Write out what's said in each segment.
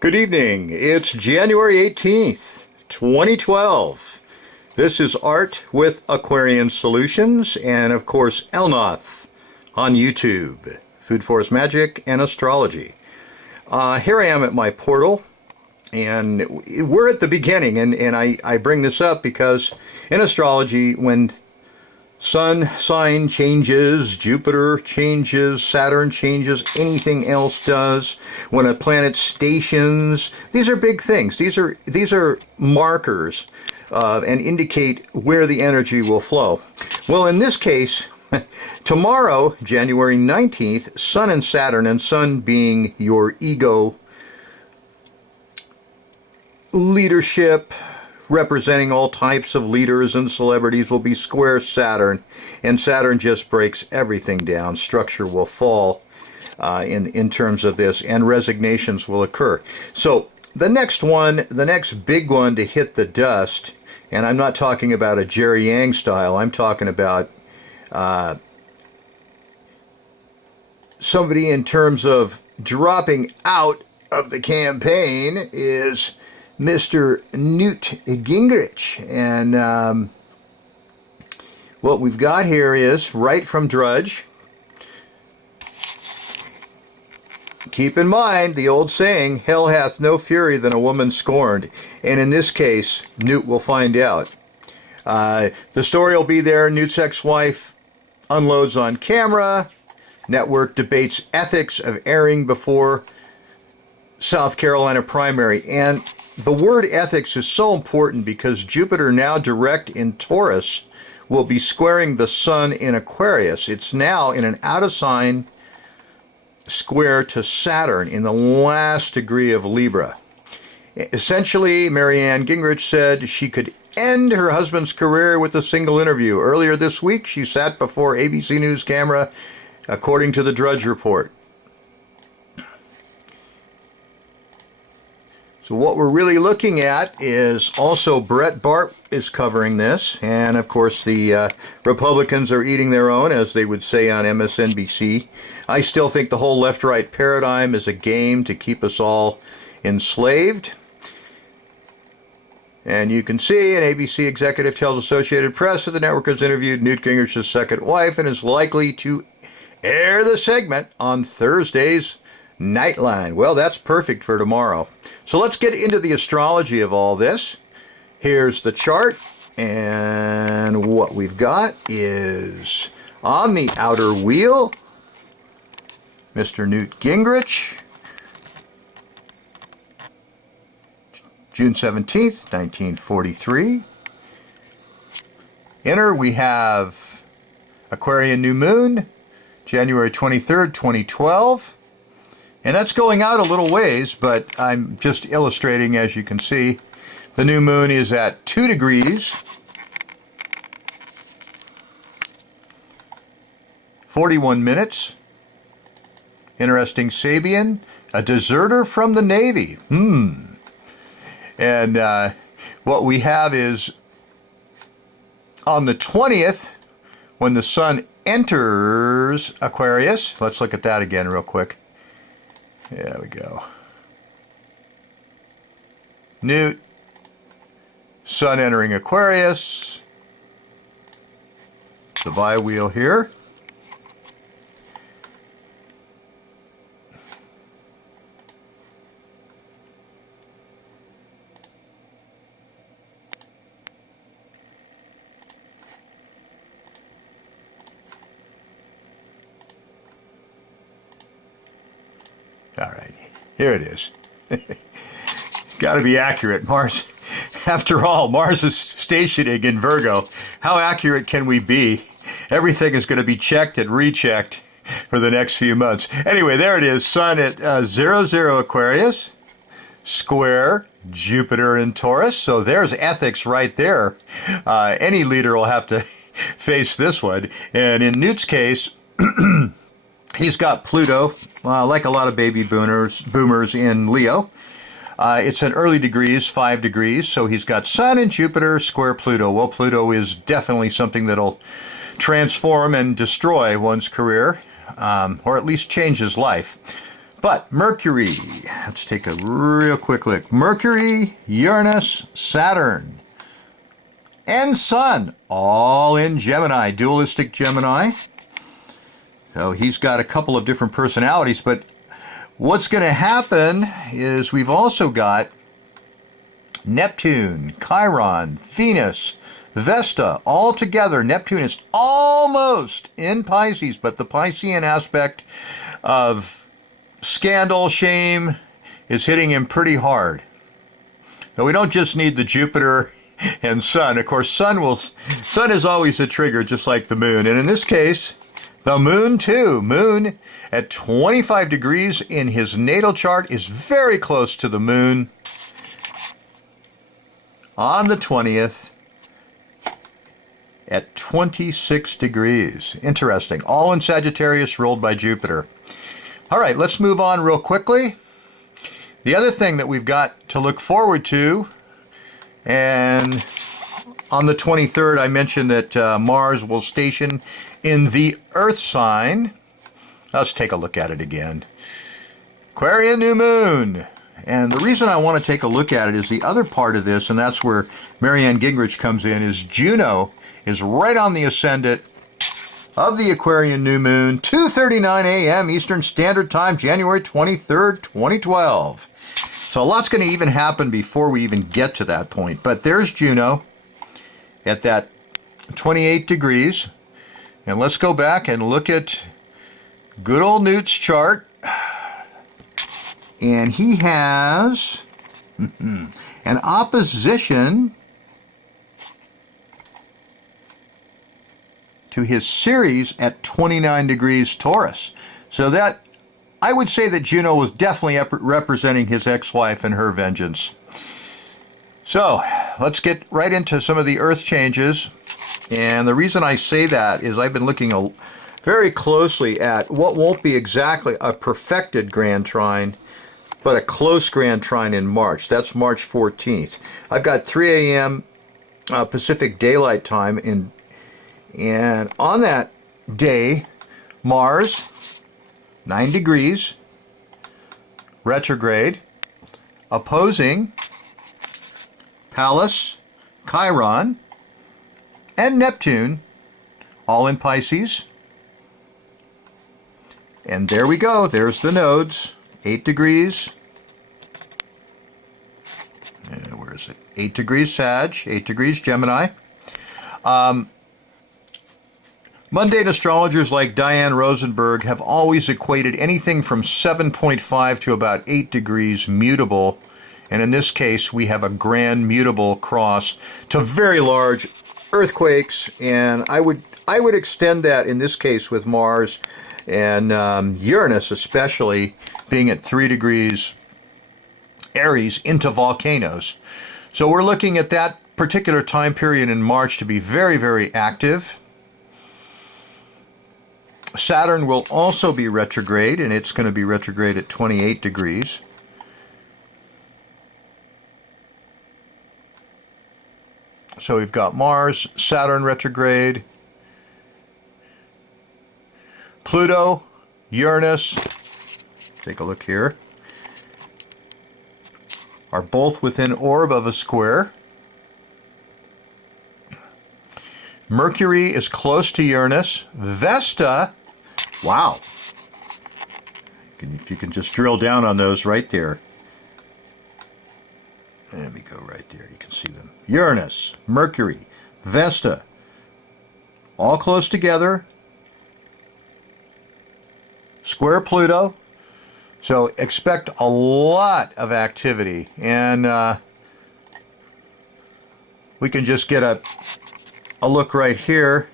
Good evening. It's January 18th, 2012. This is Art with Aquarian Solutions and, of course, Elnoth on YouTube, Food Forest Magic and Astrology. Here I am at my portal, and we're at the beginning, and I bring this up because in astrology, when Sun sign changes, Jupiter changes, Saturn changes, anything else does. When a planet stations, these are big things. These are markers and indicate where the energy will flow. Well, in this case, tomorrow, January 19th, Sun and Saturn, and Sun being your ego, leadership, representing all types of leaders and celebrities, will be square Saturn, and Saturn just breaks everything down. Structure will fall in terms of this, and resignations will occur. So the next big one to hit the dust, and I'm not talking about a Jerry Yang style, I'm talking about somebody in terms of dropping out of the campaign, is Mr. Newt Gingrich. And what we've got here is right from Drudge. Keep in mind the old saying, hell hath no fury than a woman scorned. And in this case, Newt will find out. The story will be there. Newt's ex-wife unloads on camera. Network debates ethics of airing before South Carolina primary. And the word ethics is so important because Jupiter, now direct in Taurus, will be squaring the Sun in Aquarius. It's now in an out-of-sign square to Saturn in the last degree of Libra. Essentially, Marianne Gingrich said she could end her husband's career with a single interview. Earlier this week, she sat before ABC News camera, according to the Drudge Report. So what we're really looking at is also Brett Bart is covering this, and of course the Republicans are eating their own, as they would say on MSNBC. I still think the whole left-right paradigm is a game to keep us all enslaved. And you can see an ABC executive tells Associated Press that the network has interviewed Newt Gingrich's second wife and is likely to air the segment on Thursday's Nightline. Well, that's perfect for tomorrow. So let's get into the astrology of all this. Here's the chart, and what we've got is on the outer wheel, Mr. Newt Gingrich, June 17th, 1943. Inner, we have Aquarian new moon, January 23rd, 2012. And that's going out a little ways, but I'm just illustrating, as you can see. The new moon is at 2 degrees, 41 minutes. Interesting Sabian, a deserter from the Navy. And what we have is on the 20th, when the Sun enters Aquarius. Let's look at that again real quick. There we go. Newt, Sun entering Aquarius, the bi-wheel here. All right, here it is. Got to be accurate. Mars, after all, Mars is stationing in Virgo. How accurate can we be? Everything is going to be checked and rechecked for the next few months. Anyway, there it is. Sun at 00 Aquarius, square Jupiter in Taurus. So there's ethics right there. Any leader will have to face this one. And in Newt's case, he's got Pluto, like a lot of baby boomers in Leo. It's in early degrees, 5 degrees, so he's got Sun and Jupiter square Pluto. Well, Pluto is definitely something that'll transform and destroy one's career, or at least change his life. But Mercury, let's take a real quick look. Mercury, Uranus, Saturn, and Sun, all in Gemini, dualistic Gemini. So he's got a couple of different personalities, but what's going to happen is we've also got Neptune, Chiron, Venus, Vesta, all together. Neptune is almost in Pisces, but the Piscean aspect of scandal, shame is hitting him pretty hard. Now, we don't just need the Jupiter and Sun. Of course, Sun is always a trigger, just like the Moon. And in this case, the Moon too. Moon at 25 degrees in his natal chart is very close to the Moon on the 20th at 26 degrees. Interesting. All in Sagittarius, ruled by Jupiter. All right, let's move on real quickly. The other thing that we've got to look forward to, and on the 23rd, I mentioned that Mars will station in the Earth sign. Let's take a look at it again. Aquarian new moon. And the reason I want to take a look at it is the other part of this, and that's where Marianne Gingrich comes in, is Juno is right on the ascendant of the Aquarian new moon, 2:39 a.m. Eastern Standard Time, January 23rd, 2012. So a lot's going to even happen before we even get to that point. But there's Juno at that 28 degrees. And let's go back and look at good old Newt's chart. And he has an opposition to his Ceres at 29 degrees Taurus. So that, I would say that Juno was definitely representing his ex-wife and her vengeance. So let's get right into some of the Earth changes. And the reason I say that is I've been looking very closely at what won't be exactly a perfected grand trine, but a close grand trine in March. That's March 14th. I've got 3 a.m. Pacific Daylight Time and on that day, Mars, 9 degrees, retrograde, opposing Pallas, Chiron, and Neptune, all in Pisces. And there we go. There's the nodes. 8 degrees. Where is it? 8 degrees Sag, 8 degrees Gemini. Mundane astrologers like Diane Rosenberg have always equated anything from 7.5 to about 8 degrees mutable. And in this case, we have a grand mutable cross to very large earthquakes. And I would extend that in this case with Mars and Uranus especially being at 3 degrees Aries into volcanoes. So we're looking at that particular time period in March to be very, very active. Saturn will also be retrograde, and it's going to be retrograde at 28 degrees. So we've got Mars, Saturn retrograde, Pluto, Uranus, take a look here, are both within orb of a square. Mercury is close to Uranus. Vesta, wow. If you can just drill down on those right there. There we go, right there. You can see them. Uranus, Mercury, Vesta, all close together. Square Pluto. So expect a lot of activity. And we can just get a look right here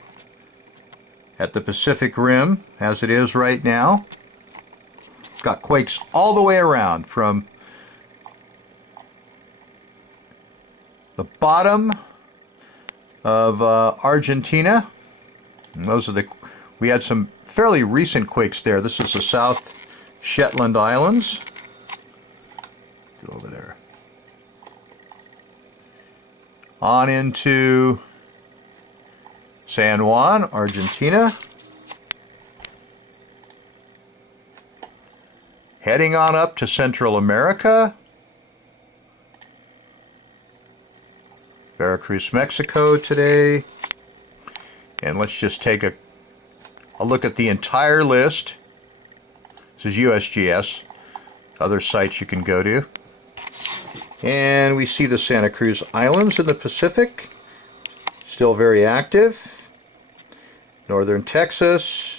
at the Pacific Rim as it is right now. It's got quakes all the way around from the bottom of Argentina. And those are we had some fairly recent quakes there. This is the South Shetland Islands. Go over there. On into San Juan, Argentina. heading on up to Central America. Veracruz, Mexico today. And let's just take a look at the entire list. This is USGS. Other sites you can go to. And we see the Santa Cruz Islands in the Pacific. Still very active. Northern Texas.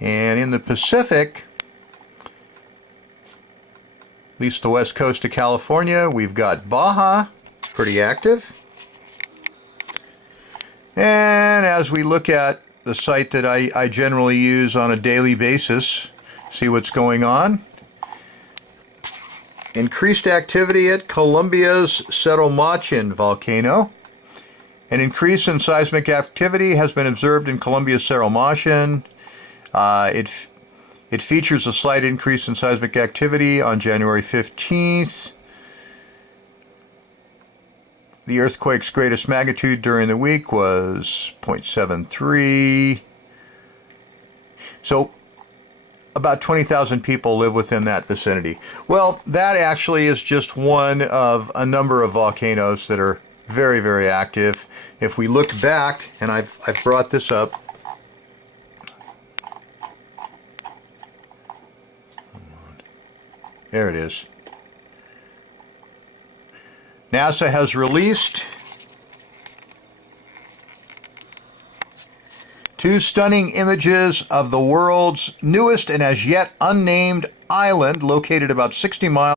And in the Pacific, at least the west coast of California, we've got Baja, pretty active. And as we look at the site that I generally use on a daily basis, see what's going on. Increased activity at Colombia's Cerro Machín volcano. An increase in seismic activity has been observed in Colombia's Cerro Machín. It features a slight increase in seismic activity on January 15th. The earthquake's greatest magnitude during the week was 0.73. So about 20,000 people live within that vicinity. Well, that actually is just one of a number of volcanoes that are very, very active. If we look back, and I've brought this up. There it is. NASA has released 2 stunning images of the world's newest and as yet unnamed island located about 60 miles